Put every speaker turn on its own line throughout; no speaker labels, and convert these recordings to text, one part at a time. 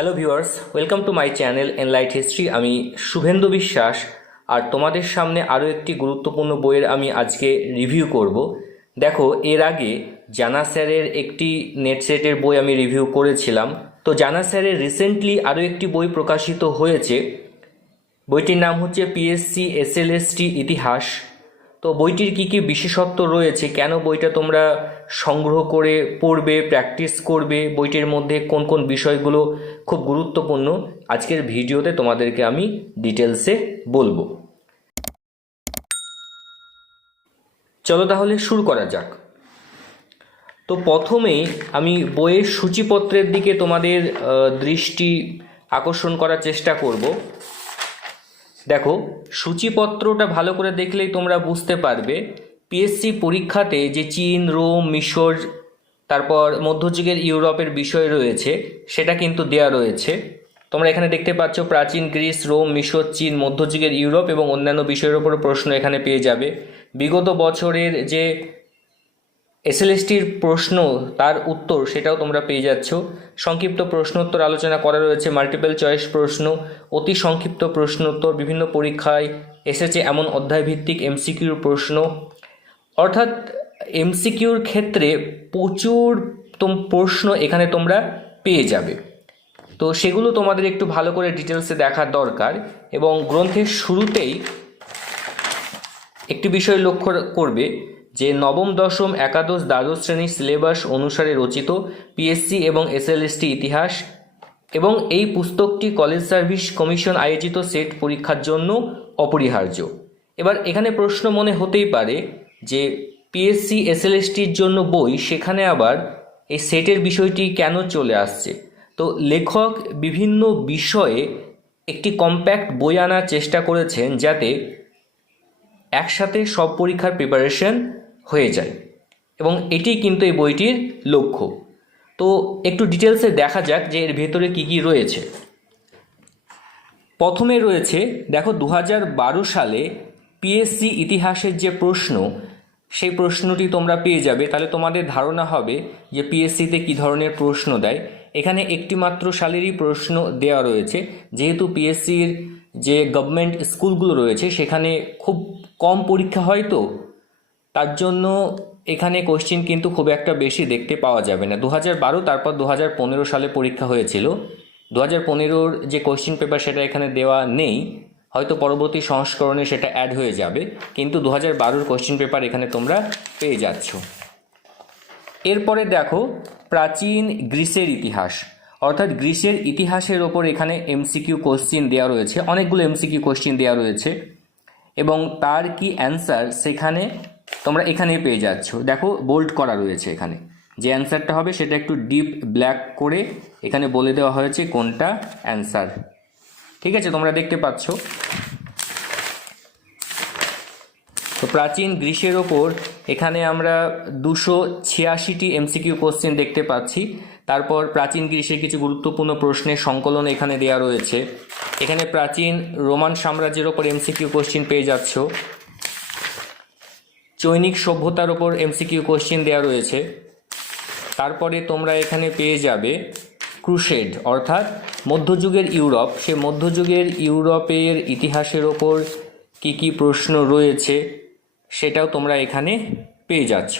Hello viewers welcome to my channel enlight history আমি শুভেন্দু বিশ্বাস, আর তোমাদের সামনে আরও একটি গুরুত্বপূর্ণ বইয়ের আমি আজকে রিভিউ করব। দেখো, এর আগে জানা স্যারের একটি নেট সেটের বই আমি রিভিউ করেছিলাম। তো জানা স্যারের রিসেন্টলি আরও একটি বই প্রকাশিত হয়েছে। বইটির নাম হচ্ছে পিএসসি এসএলএসটি ইতিহাস। তো বইটির কি কি বিশেষত্ব রয়েছে? কেন বইটা তোমরা সংগ্রহ করে, পড়বে প্র্যাকটিস করবে, বইটির মধ্যে কোন কোন বিষয়গুলো খুব গুরুত্বপূর্ণ আজকের ভিডিওতে তোমাদেরকে আমি ডিটেলসে বলব। চলো তাহলে শুরু করা যাক। তো প্রথমেই আমি বইয়ের সূচিপত্রের দিকে তোমাদের দৃষ্টি আকর্ষণ করার চেষ্টা করব। দেখো, সূচিপত্রটা ভালো করে দেখলেই তোমরা বুঝতে পারবে পিএসসি পরীক্ষাতে যে চীন, রোম, মিশর, তারপর মধ্যযুগের ইউরোপের বিষয় রয়েছে, সেটা কিন্তু দেয়া রয়েছে। তোমরা এখানে দেখতে পাচ্ছ প্রাচীন গ্রিস, রোম, মিশর, চীন, মধ্যযুগের ইউরোপ এবং অন্যান্য বিষয়ের উপর প্রশ্ন এখানে পেয়ে যাবে। বিগত বছরের যে এসএলএসটির প্রশ্ন, তার উত্তর সেটাও তোমরা পেয়ে যাচ্ছ। সংক্ষিপ্ত প্রশ্নোত্তর আলোচনা করা রয়েছে মাল্টিপল চয়েস প্রশ্ন, অতি সংক্ষিপ্ত প্রশ্নোত্তর, বিভিন্ন পরীক্ষায় এসেছে এমন অধ্যায়ভিত্তিক এমসিকিউর প্রশ্ন। অর্থাৎ এমসিকিউর ক্ষেত্রে প্রচুর তোম প্রশ্ন এখানে তোমরা পেয়ে যাবে। তো সেগুলো তোমাদের একটু ভালো করে ডিটেলসে দেখার দরকার এবং গ্রন্থের শুরুতেই একটি বিষয় লক্ষ্য করবে যে নবম, দশম, একাদশ, দ্বাদশ শ্রেণির সিলেবাস অনুসারে রচিত পিএসসি এবং এসএলএসটি ইতিহাস এবং এই পুস্তকটি কলেজ সার্ভিস কমিশন আয়োজিত সেট পরীক্ষার জন্য অপরিহার্য। এবার এখানে প্রশ্ন মনে হতেই পারে যে পিএসসি এসএলএসটির জন্য বই, সেখানে আবার এই সেটের বিষয়টি কেন চলে আসছে? তো লেখক বিভিন্ন বিষয়ে একটি কম্প্যাক্ট বই আনার চেষ্টা করেছেন যাতে একসাথে সব পরীক্ষার প্রিপারেশন হয়ে যায়। এবং এটি কিন্তু এই বইটির লক্ষ্য। তো একটু ডিটেলসে দেখা যাক যে এর ভেতরে কি কি রয়েছে। প্রথমে রয়েছে, দেখো দু হাজার বারো সালে পিএসসি ইতিহাসের যে প্রশ্ন সেই প্রশ্নটি তোমরা পেয়ে যাবে। তাহলে তোমাদের ধারণা হবে যে পিএসসিতে কী ধরনের প্রশ্ন দেয়। এখানে একটি মাত্র সালেরই প্রশ্ন দেওয়া রয়েছে। যেহেতু পিএসসির যে গভর্নমেন্ট স্কুলগুলো রয়েছে, সেখানে খুব কম পরীক্ষা হয় তো, তার জন্য এখানে কোশ্চিন কিন্তু খুব একটা বেশি দেখতে পাওয়া যাবে না। দু বারো, তারপর দু হাজার পনেরো সালে পরীক্ষা হয়েছিল। দু হাজার পনেরোর যে কোশ্চিন পেপার সেটা এখানে দেওয়া নেই। হয়তো পরবর্তী সংস্করণে সেটা অ্যাড হয়ে যাবে, কিন্তু দু হাজার বারোর কোশ্চিন পেপার এখানে তোমরা পেয়ে যাচ্ছ। এরপরে দেখো, প্রাচীন গ্রিসের ইতিহাস। অর্থাৎ গ্রিসের ইতিহাসের ওপর এখানে এমসিকিউ কোশ্চিন দেওয়া রয়েছে, অনেকগুলো এমসিকিউ কোশ্চিন দেওয়া রয়েছে, এবং তার কি অ্যান্সার সেখানে তোমরা এখানে পেয়ে যাচ্ছ। দেখো বোল্ড করা রয়েছে এখানে। যে অ্যান্সারটা হবে সেটা একটু ডিপ ব্ল্যাক করে এখানে বলে দেওয়া হয়েছে কোনটা অ্যান্সার ঠিক আছে, তোমরা দেখতে পাচ্ছ। তো প্রাচীন গ্রীসের ওপর এখানে আমরা দুশো ছিয়াশিটি এমসিকিউ কোশ্চেন দেখতে পাচ্ছি। তারপর প্রাচীন গ্রীসের কিছু গুরুত্বপূর্ণ প্রশ্নের সংকলন এখানে দেওয়া রয়েছে। এখানে প্রাচীন রোমান সাম্রাজ্যের ওপর এমসিকিউ কোশ্চেন পেয়ে যাচ্ছ। চৈনিক সভ্যতার ওপর এমসিকিউ কোশ্চেন দেওয়া রয়েছে। তারপরে তোমরা এখানে পেয়ে যাবে ক্রুশেড, অর্থাৎ মধ্যযুগের ইউরোপ। সে মধ্যযুগের ইউরোপের ইতিহাসের ওপর কি কি প্রশ্ন রয়েছে, সেটাও তোমরা এখানে পেয়ে যাচ্ছ।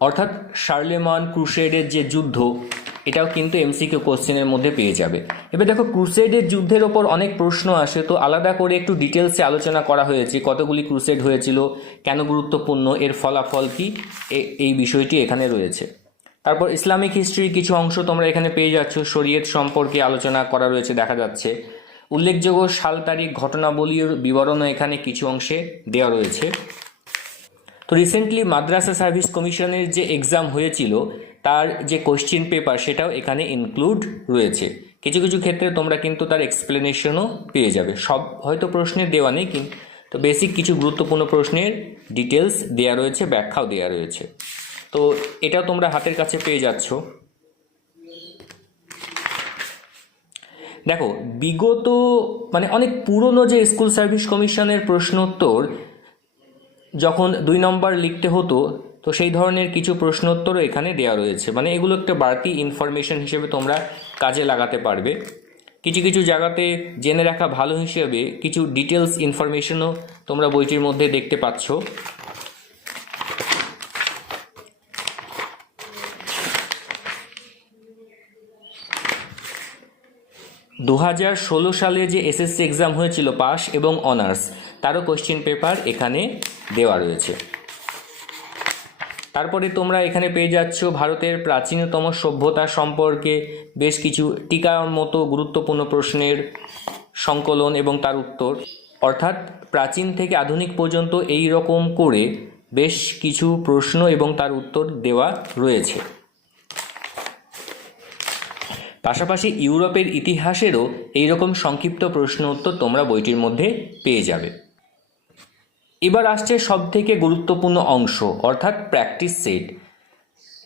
অর্থাৎ শার্লেমান ক্রুশেডের যে যুদ্ধ, এটাও কিন্তু এমসিকিউ কোশ্চেনের মধ্যে পেয়ে যাবে। এবার দেখো ক্রুসেডের যুদ্ধের ওপর অনেক প্রশ্ন আসে, তো আলাদা করে একটু ডিটেলসে আলোচনা করা হয়েছে, কতগুলি ক্রুসেড হয়েছিল, কেন গুরুত্বপূর্ণ, এর ফলাফল কি এই বিষয়টি এখানে রয়েছে। তারপর ইসলামিক হিস্ট্রির কিছু অংশ তোমরা এখানে পেয়ে যাচ্ছ। শরীয়ত সম্পর্কে আলোচনা করা রয়েছে, দেখা যাচ্ছে। উল্লেখযোগ্য সাল তারিখ ঘটনাবলীর বিবরণও এখানে কিছু অংশে দেওয়া রয়েছে। তো রিসেন্টলি মাদ্রাসা সার্ভিস কমিশনের যে এক্সাম হয়েছিল, তার যে কোশ্চিন পেপার সেটাও এখানে ইনক্লুড রয়েছে। কিছু কিছু ক্ষেত্রে তোমরা কিন্তু তার এক্সপ্লেনেশনও পেয়ে যাবে। সব হয়তো প্রশ্নের দেওয়া নেই কিন্তু তো বেসিক কিছু গুরুত্বপূর্ণ প্রশ্নের ডিটেলস দেওয়া রয়েছে, ব্যাখ্যাও দেওয়া রয়েছে। তো এটা তোমরা হাতের কাছে পেয়ে যাচ্ছ। দেখো, বিগত মানে অনেক পুরনো যে স্কুল সার্ভিস কমিশনের প্রশ্নোত্তর যখন দুই নম্বর লিখতে হতো, তো সেই ধরনের কিছু প্রশ্নোত্তরও এখানে দেওয়া রয়েছে। মানে এগুলো একটা বাড়তি ইনফরমেশন হিসেবে তোমরা কাজে লাগাতে পারবে। কিছু কিছু জায়গাতে জেনে রাখা ভালো হিসেবে কিছু ডিটেলস ইনফরমেশনও তোমরা বইটির মধ্যে দেখতে পাচ্ছ। দু হাজার ষোলো সালে যে এসএসসি এক্সাম হয়েছিল পাস এবং অনার্স, তারও কোশ্চেন পেপার এখানে দেওয়া রয়েছে। তারপরে তোমরা এখানে পেয়ে যাচ্ছ ভারতের প্রাচীনতম সভ্যতা সম্পর্কে বেশ কিছু টিকার মতো গুরুত্বপূর্ণ প্রশ্নের সংকলন এবং তার উত্তর। অর্থাৎ প্রাচীন থেকে আধুনিক পর্যন্ত এই রকম করে বেশ কিছু প্রশ্ন এবং তার উত্তর দেওয়া রয়েছে। পাশাপাশি ইউরোপের ইতিহাসেরও এইরকম সংক্ষিপ্ত প্রশ্ন উত্তর তোমরা বইটির মধ্যে পেয়ে যাবে। এবার আসছে সব থেকে গুরুত্বপূর্ণ অংশ, অর্থাৎ প্র্যাকটিস সেট।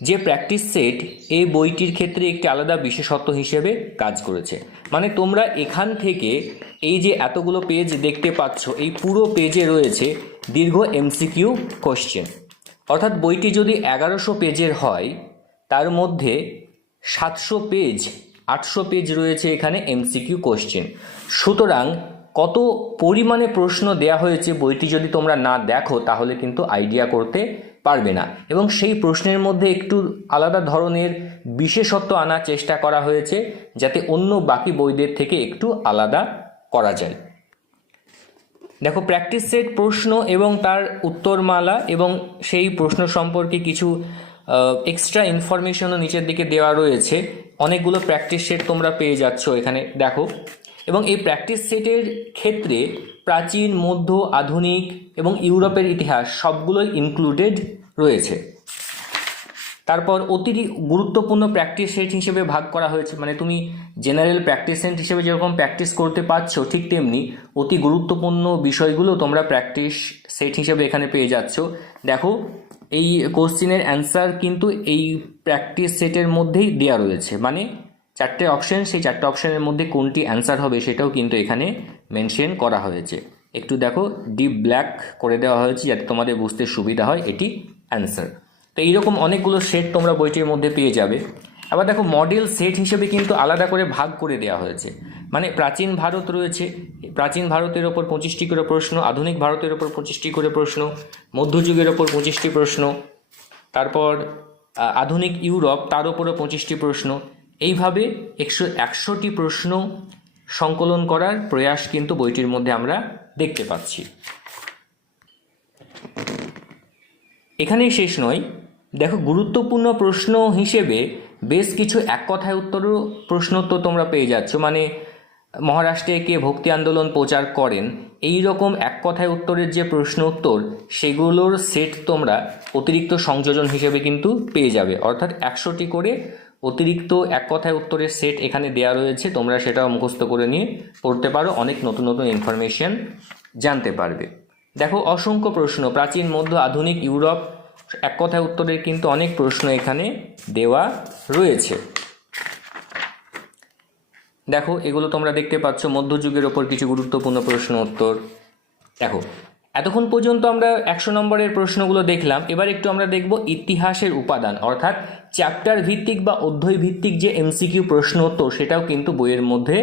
যে প্র্যাকটিস সেট এই বইটির ক্ষেত্রে একটি আলাদা বিশেষত্ব হিসেবে কাজ করেছে। মানে তোমরা এখান থেকে এই যে এতগুলো পেজ দেখতে পাচ্ছ, এই পুরো পেজে রয়েছে দীর্ঘ এমসিকিউ কোশ্চেন। অর্থাৎ বইটি যদি এগারোশো পেজের হয়, তার মধ্যে সাতশো পেজ, আটশো পেজ রয়েছে এখানে এমসিকিউ কোশ্চেন সুতরাং কত পরিমাণে প্রশ্ন দেয়া হয়েছে বইটি যদি তোমরা না দেখো, তাহলে কিন্তু আইডিয়া করতে পারবে না। এবং সেই প্রশ্নের মধ্যে একটু আলাদা ধরনের বিশেষত্ব আনার চেষ্টা করা হয়েছে, যাতে অন্য বাকি বইদের থেকে একটু আলাদা করা যায়। দেখো প্র্যাকটিস সেট প্রশ্ন এবং তার উত্তরমালা এবং সেই প্রশ্ন সম্পর্কে কিছু এক্সট্রা ইনফরমেশনও নিচের দিকে দেওয়া রয়েছে। অনেকগুলো প্র্যাকটিস সেট তোমরা পেয়ে যাচ্ছ এখানে, দেখো। এবং এই প্র্যাকটিস সেটের ক্ষেত্রে প্রাচীন, মধ্য, আধুনিক এবং ইউরোপের ইতিহাস সবগুলোই ইনক্লুডেড রয়েছে। তারপর অতি গুরুত্বপূর্ণ প্র্যাকটিস সেট হিসেবে ভাগ করা হয়েছে। মানে তুমি জেনারেল প্র্যাকটিস সেট হিসেবে যেরকম প্র্যাকটিস করতে পারছ, ঠিক তেমনি অতি গুরুত্বপূর্ণ বিষয়গুলো তোমরা প্র্যাকটিস সেট হিসেবে এখানে পেয়ে যাচ্ছ। দেখো এই কোশ্চিনের অ্যান্সার কিন্তু এই প্র্যাকটিস সেটের মধ্যেই দেওয়া রয়েছে। মানে চারটে অপশন, সেই চারটে অপশনের মধ্যে কোনটি অ্যান্সার হবে সেটাও কিন্তু এখানে মেনশন করা হয়েছে। একটু দেখো, ডিপ ব্ল্যাক করে দেওয়া হয়েছে যাতে তোমাদের বুঝতে সুবিধা হয় এটি অ্যান্সার। তো এইরকম অনেকগুলো সেট তোমরা বইটির মধ্যে পেয়ে যাবে। আবার দেখো, মডেল সেট হিসেবে কিন্তু আলাদা করে ভাগ করে দেওয়া হয়েছে। মানে প্রাচীন ভারত রয়েছে প্রাচীন ভারতের ওপর পঁচিশটি করে প্রশ্ন, আধুনিক ভারতের ওপর পঁচিশটি করে প্রশ্ন, মধ্যযুগের ওপর পঁচিশটি প্রশ্ন, তারপর আধুনিক ইউরোপ তার ওপরও পঁচিশটি প্রশ্ন। এইভাবে একশো একশোটি প্রশ্ন সংকলন করার প্রয়াস কিন্তু বইটির মধ্যে আমরা দেখতে পাচ্ছি। এখানেই শেষ নয়। দেখো, গুরুত্বপূর্ণ প্রশ্ন হিসেবে বেশ কিছু এক কথায় উত্তরও প্রশ্ন তো তোমরা পেয়ে যাচ্ছ। মানে মহারাষ্ট্রে কে ভক্তি আন্দোলন প্রচার করেন, এই রকম এক কথায় উত্তরের যে প্রশ্ন উত্তর, সেগুলোর সেট তোমরা অতিরিক্ত সংযোজন হিসেবে কিন্তু পেয়ে যাবে। অর্থাৎ একশোটি করে অতিরিক্ত এক কথায় উত্তরের সেট এখানে দেওয়া রয়েছে, তোমরা সেটাও মুখস্থ করে নিয়ে পড়তে পারো, অনেক নতুন নতুন ইনফরমেশন জানতে পারবে। দেখো, অসংখ্য প্রশ্ন, প্রাচীন, মধ্য, আধুনিক, ইউরোপ, এক কথায় উত্তরের কিন্তু অনেক প্রশ্ন এখানে দেওয়া রয়েছে। দেখো, এগুলো তোমরা দেখতে পাচ্ছ। মধ্যযুগের ওপর কিছু গুরুত্বপূর্ণ প্রশ্ন উত্তর। দেখো, এতক্ষণ পর্যন্ত আমরা একশো নম্বরের প্রশ্নগুলো দেখলাম। এবার একটু আমরা দেখব ইতিহাসের উপাদান, অর্থাৎ চ্যাপ্টার ভিত্তিক বা অধ্যয় ভিত্তিক যে এমসিকিউ প্রশ্ন উত্তর সেটাও কিন্তু বইয়ের মধ্যে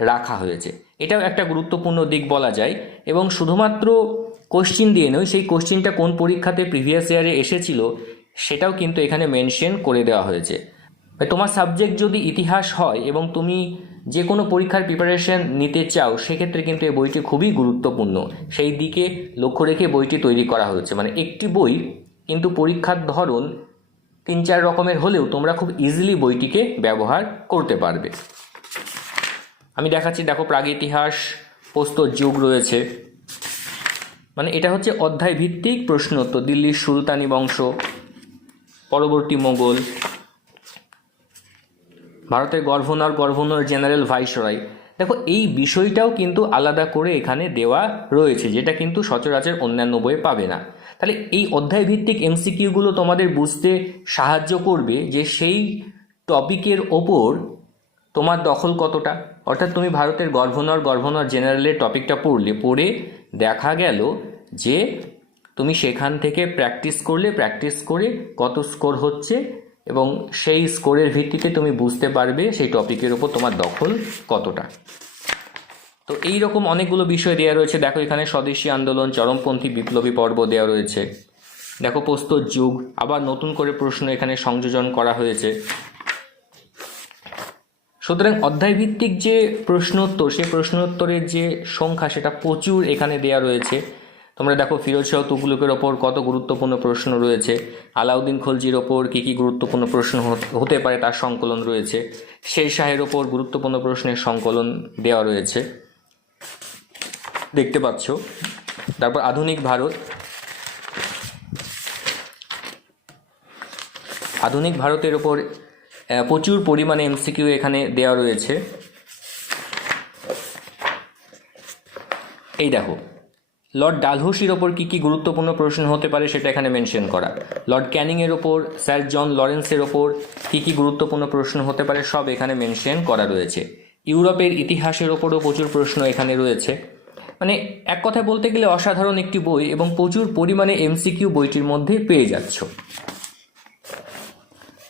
রাখা হয়েছে। এটাও একটা গুরুত্বপূর্ণ দিক বলা যায়। এবং শুধুমাত্র কোশ্চিন দিয়ে নয়, সেই কোশ্চিনটা কোন পরীক্ষাতে প্রিভিয়াস ইয়ারে এসেছিল, সেটাও কিন্তু এখানে মেনশন করে দেওয়া হয়েছে। তোমার সাবজেক্ট যদি ইতিহাস হয় এবং তুমি যে কোনো পরীক্ষার প্রিপারেশন নিতে চাও, সেক্ষেত্রে কিন্তু এই বইটি খুবই গুরুত্বপূর্ণ। সেই দিকে লক্ষ্য রেখে বইটি তৈরি করা হয়েছে। মানে একটি বই কিন্তু পরীক্ষার ধরন তিন চার রকমের হলেও তোমরা খুব ইজিলি বইটিকে ব্যবহার করতে পারবে। আমি দেখাচ্ছি, দেখো প্রাগ ইতিহাস প্রস্তর যুগ রয়েছে। মানে এটা হচ্ছে অধ্যায় ভিত্তিক প্রশ্ন তো দিল্লির সুলতানি বংশ, পরবর্তী মোগল। ভারতের গভর্নর গভর্নর জেনারেল ভাইসরয়। দেখো, এই বিষয়টাও কিন্তু আলাদা করে এখানে দেওয়া রয়েছে, যেটা কিন্তু সচরাচর অন্যান্য বইয়ে পাবে না। তাহলে এই অধ্যায় ভিত্তিক এমসিকিউগুলো তোমাদের বুঝতে সাহায্য করবে যে সেই টপিকের ওপর তোমার দখল কতটা। অর্থাৎ তুমি ভারতের গভর্নর গভর্নর জেনারেলের টপিকটা পড়লে, পড়ে দেখা গেল যে তুমি সেখান থেকে প্র্যাকটিস করলে, প্র্যাকটিস করে কত স্কোর হচ্ছে এবং সেই স্কোরের ভিত্তিতে তুমি বুঝতে পারবে সেই টপিকের ওপর তোমার দখল কতটা। তো এই রকম অনেকগুলো বিষয় দেওয়া রয়েছে। দেখো, এখানে স্বদেশী আন্দোলন, চরমপন্থী বিপ্লবী পর্ব দেওয়া রয়েছে। দেখো প্রস্তর যুগ। আবার নতুন করে প্রশ্ন এখানে সংযোজন করা হয়েছে। সুতরাং অধ্যায়ভিত্তিক যে প্রশ্নোত্তর, সেই প্রশ্নোত্তরের যে সংখ্যা, সেটা প্রচুর এখানে দেয়া রয়েছে। তোমরা দেখো, ফিরোজ শাহ তুগলুকের ওপর কত গুরুত্বপূর্ণ প্রশ্ন রয়েছে। আলাউদ্দিন খলজির ওপর কী কী গুরুত্বপূর্ণ প্রশ্ন হত- পারে তার সংকলন রয়েছে। শের শাহের ওপর গুরুত্বপূর্ণ প্রশ্নের সংকলন দেওয়া রয়েছে। দেখতে পাচ্ছ। তারপর আধুনিক ভারত। আধুনিক ভারতের ওপর প্রচুর পরিমাণে এমসিকিউ এখানে দেওয়া রয়েছে। এই দেখো লর্ড ডালহৌসির ওপর কী কী গুরুত্বপূর্ণ প্রশ্ন হতে পারে সেটা এখানে মেনশন করা। লর্ড ক্যানিংয়ের ওপর স্যার জন লরেন্সের ওপর কী কী গুরুত্বপূর্ণ প্রশ্ন হতে পারে সব এখানে মেনশন করা রয়েছে। ইউরোপের ইতিহাসের ওপরও প্রচুর প্রশ্ন এখানে রয়েছে। মানে এক কথায় বলতে গেলে অসাধারণ একটি বই এবং প্রচুর পরিমাণে এমসিকিউ বইটির মধ্যে পেয়ে যাচ্ছ।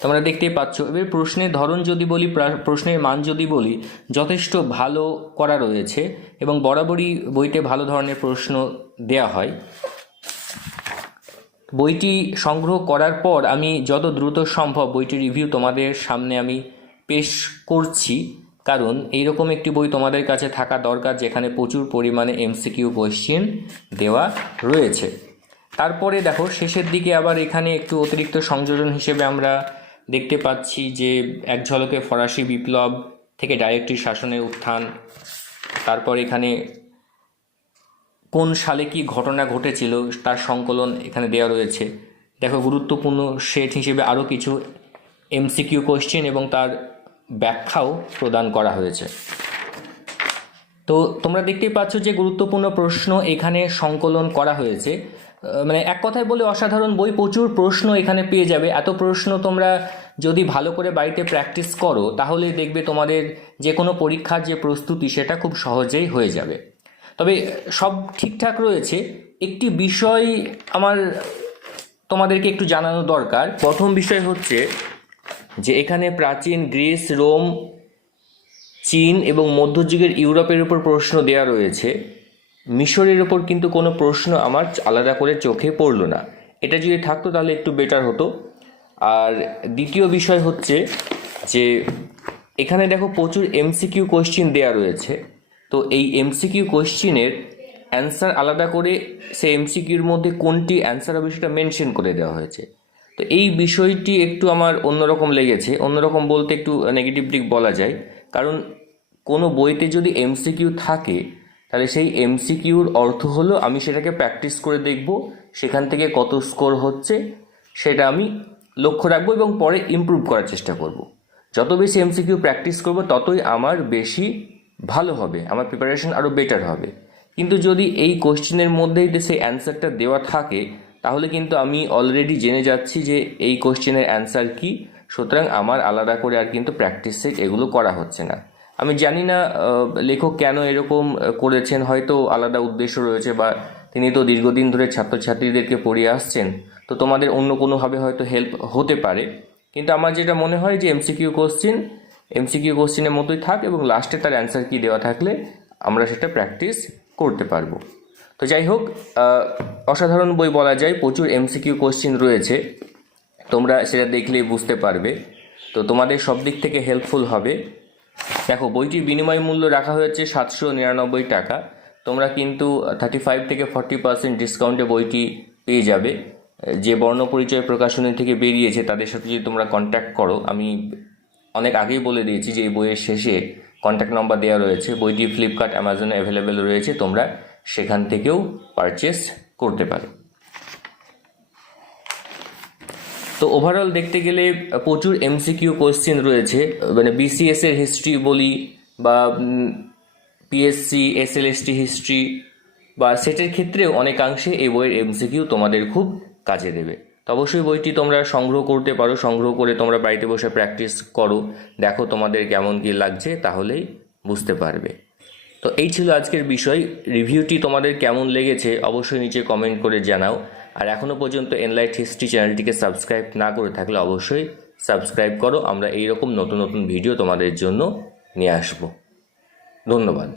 তোমরা দেখতেই পাচ্ছ, এবার প্রশ্নের ধরন যদি বলি, প্রা- প্রশ্নের মান যদি বলি, যথেষ্ট ভালো করা রয়েছে এবং বরাবরই বইতে ভালো ধরনের প্রশ্ন দেয়া হয়। বইটি সংগ্রহ করার পর আমি যত দ্রুত সম্ভব বইটির রিভিউ তোমাদের সামনে আমি পেশ করছি, কারণ এইরকম একটি বই তোমাদের কাছে থাকা দরকার, যেখানে প্রচুর পরিমাণে এমসিকিউ কোয়েশ্চেন দেওয়া রয়েছে। তারপরে দেখো, শেষের দিকে আবার এখানে একটু অতিরিক্ত সংযোজন হিসেবে আমরা দেখতে পাচ্ছি যে এক ঝলকে ফরাসি বিপ্লব থেকে ডাইরেক্টরি শাসনের উত্থান। তারপর এখানে কোন সালে কি ঘটনা ঘটেছিল তার সংকলন এখানে দেওয়া রয়েছে। দেখো, গুরুত্বপূর্ণ সেট হিসেবে আরও কিছু এমসিকিউ কোশ্চেন এবং তার ব্যাখ্যাও প্রদান করা হয়েছে। তো তোমরা দেখতেই পাচ্ছ যে গুরুত্বপূর্ণ প্রশ্ন এখানে সংকলন করা হয়েছে। মানে এক কথায় বলে অসাধারণ বই, প্রচুর প্রশ্ন এখানে পেয়ে যাবে। এত প্রশ্ন তোমরা যদি ভালো করে বাড়িতে প্র্যাকটিস করো তাহলে দেখবে তোমাদের যে কোনো পরীক্ষার যে প্রস্তুতি, সেটা খুব সহজেই হয়ে যাবে। তবে সব ঠিকঠাক রয়েছে। একটি বিষয় আমার তোমাদেরকে একটু জানানো দরকার। প্রথম বিষয় হচ্ছে যে এখানে প্রাচীন গ্রিস, রোম, চীন এবং মধ্যযুগের ইউরোপের উপর প্রশ্ন দেওয়া রয়েছে। মিশরের ওপর কিন্তু কোনো প্রশ্ন আমার আলাদা করে চোখে পড়ল না। এটা যদি থাকতো তাহলে একটু বেটার হতো। আর দ্বিতীয় বিষয় হচ্ছে যে এখানে দেখো প্রচুর এমসিকিউ কোশ্চিন দেওয়া রয়েছে। তো এই এমসিকিউ কোশ্চিনের অ্যান্সার আলাদা করে সেই এমসিকিউর মধ্যে কোনটি অ্যান্সার হবে সেটা মেনশন করে দেওয়া হয়েছে। তো এই বিষয়টি একটু আমার অন্যরকম লেগেছে। অন্যরকম বলতে একটু নেগেটিভ দিক বলা যায়। কারণ কোনো বইতে যদি এমসিকিউ থাকে, তাহলে সেই এমসিকিউর অর্থ হলো আমি সেটাকে প্র্যাকটিস করে দেখব, সেখান থেকে কত স্কোর হচ্ছে, সেটা আমি লক্ষ্য রাখব এবং পরে ইমপ্রুভ করার চেষ্টা করব। যত বেশি এমসিকিউ প্র্যাকটিস করব, ততই আমার বেশি ভালো হবে, আমার প্রিপারেশন আরও বেটার হবে। কিন্তু যদি এই কোশ্চেনের মধ্যেই সেই অ্যান্সারটা দেওয়া থাকে, তাহলে কিন্তু আমি অলরেডি জেনে যাচ্ছি যে এই কোশ্চেনের অ্যান্সার কি, সুতরাং আমার আলাদা করে আর কিন্তু প্র্যাকটিস সেট এগুলো করা হচ্ছে না। আমি জানি না লেখক কেন এরকম করেছেন, হয়তো আলাদা উদ্দেশ্য রয়েছে বা তিনি তো দীর্ঘদিন ধরে ছাত্রছাত্রীদেরকে পড়িয়ে আসছেন, তো তোমাদের অন্য কোনোভাবে হয়তো হেল্প হতে পারে। কিন্তু আমার যেটা মনে হয় যে এমসিকিউ কোশ্চেন এমসিকিউ কোশ্চেনের মতোই থাক এবং লাস্টে তার অ্যান্সার কি দেওয়া থাকলে আমরা সেটা প্র্যাকটিস করতে পারব। তো যাই হোক অসাধারণ বই বলা যায়, প্রচুর এমসিকিউ কোশ্চেন রয়েছে, তোমরা সেটা দেখলেই বুঝতে পারবে। তো তোমাদের সব দিক থেকে হেল্পফুল হবে। দেখো, বইটির বিনিময় মূল্য রাখা হয়েছে সাতশো নিরানব্বই টাকা। তোমরা কিন্তু থার্টি ফাইভ থেকে ফর্টি পার্সেন্ট ডিসকাউন্টে বইটি পেয়ে যাবে। যে বর্ণ পরিচয় প্রকাশনী থেকে বেরিয়েছে, তাদের সাথে যদি তোমরা কন্ট্যাক্ট করো, আমি অনেক আগেই বলে দিয়েছি যে এই বইয়ের শেষে কন্ট্যাক্ট নাম্বার দেওয়া রয়েছে। বইটি ফ্লিপকার্ট অ্যামাজনে অ্যাভেলেবেল রয়েছে, তোমরা সেখান থেকেও পারচেস করতে পারো। তো ওভারঅল দেখতে গেলে, প্রচুর এমসিকিউ কোশ্চেন রয়েছে। মানে বিসিএস এর হিস্ট্রি বলি বা পিএসসি এসএলএসটি হিস্ট্রি বা সেটের ক্ষেত্রেও অনেকাংশে এই বইয়ের এমসিকিউ তোমাদের খুব কাজে দেবে। তো অবশ্যই বইটি তোমরা সংগ্রহ করতে পারো, সংগ্রহ করে তোমরা বাড়িতে বসে প্র্যাকটিস করো, দেখো তোমাদের কেমন কী লাগছে, তাহলেই বুঝতে পারবে। তো এই ছিল আজকের বিষয়। রিভিউটি তোমাদের কেমন লেগেছে অবশ্যই নিচে কমেন্ট করে জানাও। আর এখনও পর্যন্ত এনলাইট হিস্ট্রি চ্যানেলটিকে সাবস্ক্রাইব না করে থাকলে অবশ্যই সাবস্ক্রাইব করো। আমরা এই রকম নতুন নতুন ভিডিও তোমাদের জন্য নিয়ে আসব। ধন্যবাদ।